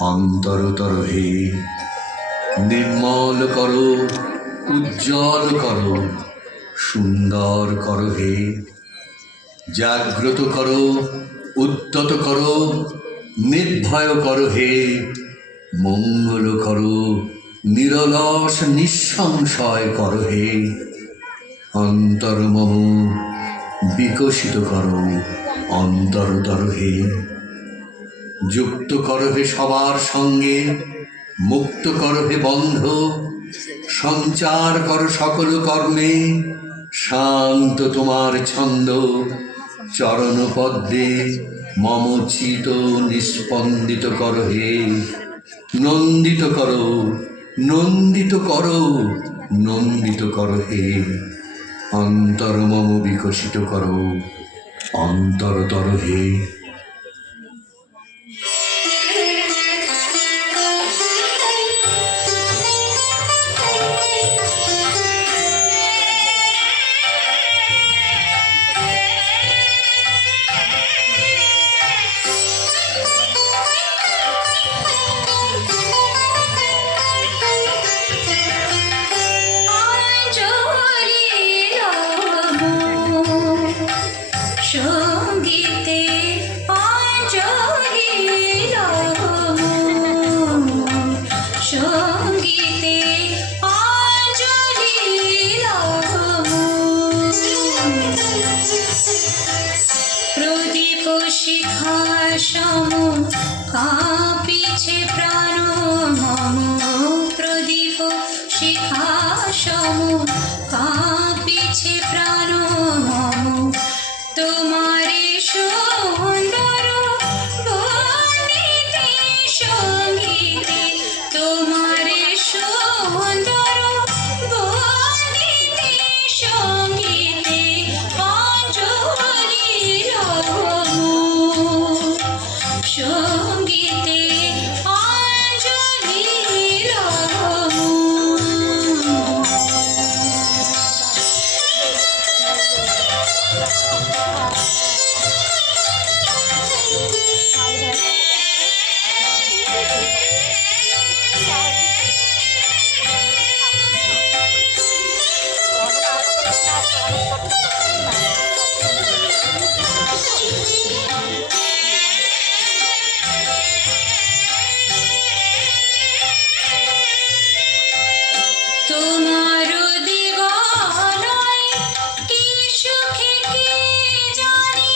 অন্তরতর হে, নির্মল করো, উজ্জ্বল করো, সুন্দর করো হে। জাগ্রত করো, উদ্যত করো, নির্ভয় করো হে। মঙ্গল করো, নিরলস নিঃসংশয় করো হে। অন্তর মম বিকশিত করো, অন্তরতর হে। যুক্ত করো হে সবার সঙ্গে, মুক্ত করো হে বন্ধ, সঞ্চার করো সকল কর্মে, শান্ত তোমার ছন্দ। চরণ পদ্মে মম চিত নিস্পন্দিত করো হে। নন্দিত করো, নন্দিত করো, নন্দিত করো হে। অন্তর মম বিকশিত করো, অন্তরতর হে। সঙ্গীতে অঞ্জলি সঙ্গীতে অঞ্জলি প্রদীপ শিখা সম কাঁপিছে প্রাণ মম। প্রদীপ শিখা সম কাঁপিছে প্রাণ মম। তোমারে সুন্দর বন্দিতে সঙ্গীতে, তোমারে সুন্দর বন্দিতে সঙ্গীতে অঞ্জলি সঙ্গীতে অঞ্জলি তোমার দিবানায় কি সুখে কি জানি,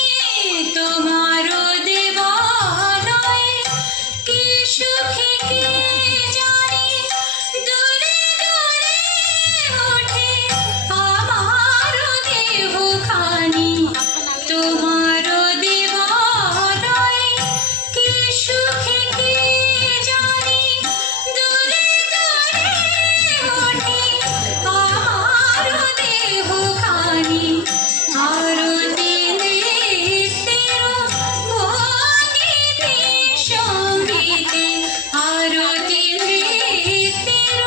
তোমার দিবানায় কি সুখে কি জানি। দোলে দোলে ওঠে আমার দেহখানি, তোমার দিবানায় কি সুখে কি জানি। দোলে দোলে ওঠে আমার দেহখানি। আরতি নৃত্যের ভঙ্গিতে সঙ্গীতে, আরতি নৃত্যের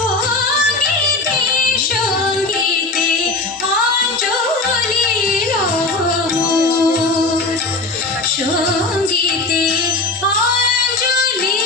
ভঙ্গিতে সঙ্গীতে অঞ্জলি সঙ্গীতে অঞ্জলি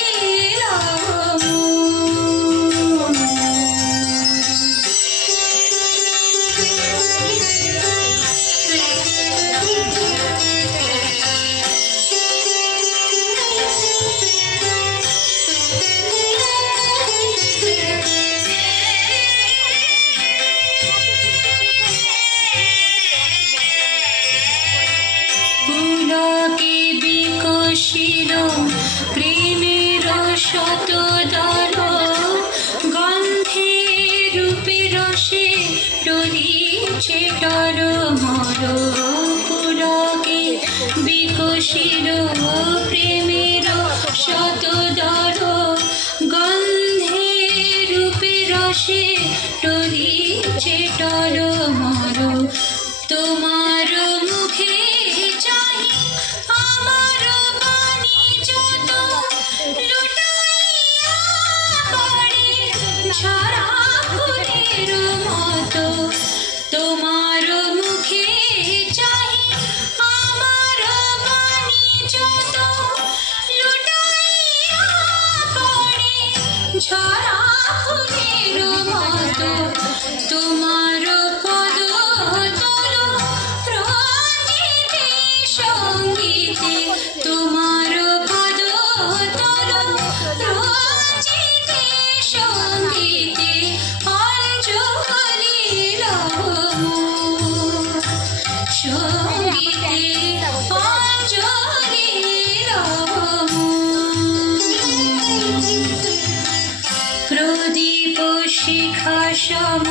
পুলকে বিকশিল প্রেমের শতদল, গন্ধে রূপে রসে টলিছে টলমল। পুলকে বিকশিল প্রেমের শতদল, গন্ধে রূপে রসে টলিছে টলমল। তোমার মুখে চাহি আমার বাণী যত, লুটাইয়া পড়ে ঝরা ফুলের মতো। তোমার মুখে চাহি আমার বাণী যত, লুটাইয়া ঝরা ফুলের মতো তোমার পদ তলু রঞ্জিতে সঙ্গীতে তোমার পদ তলু রঞ্জিতে সঙ্গীতে অঞ্জলি লব সঙ্গীতে অঞ্জলি লব প্রদীপ শিখা সম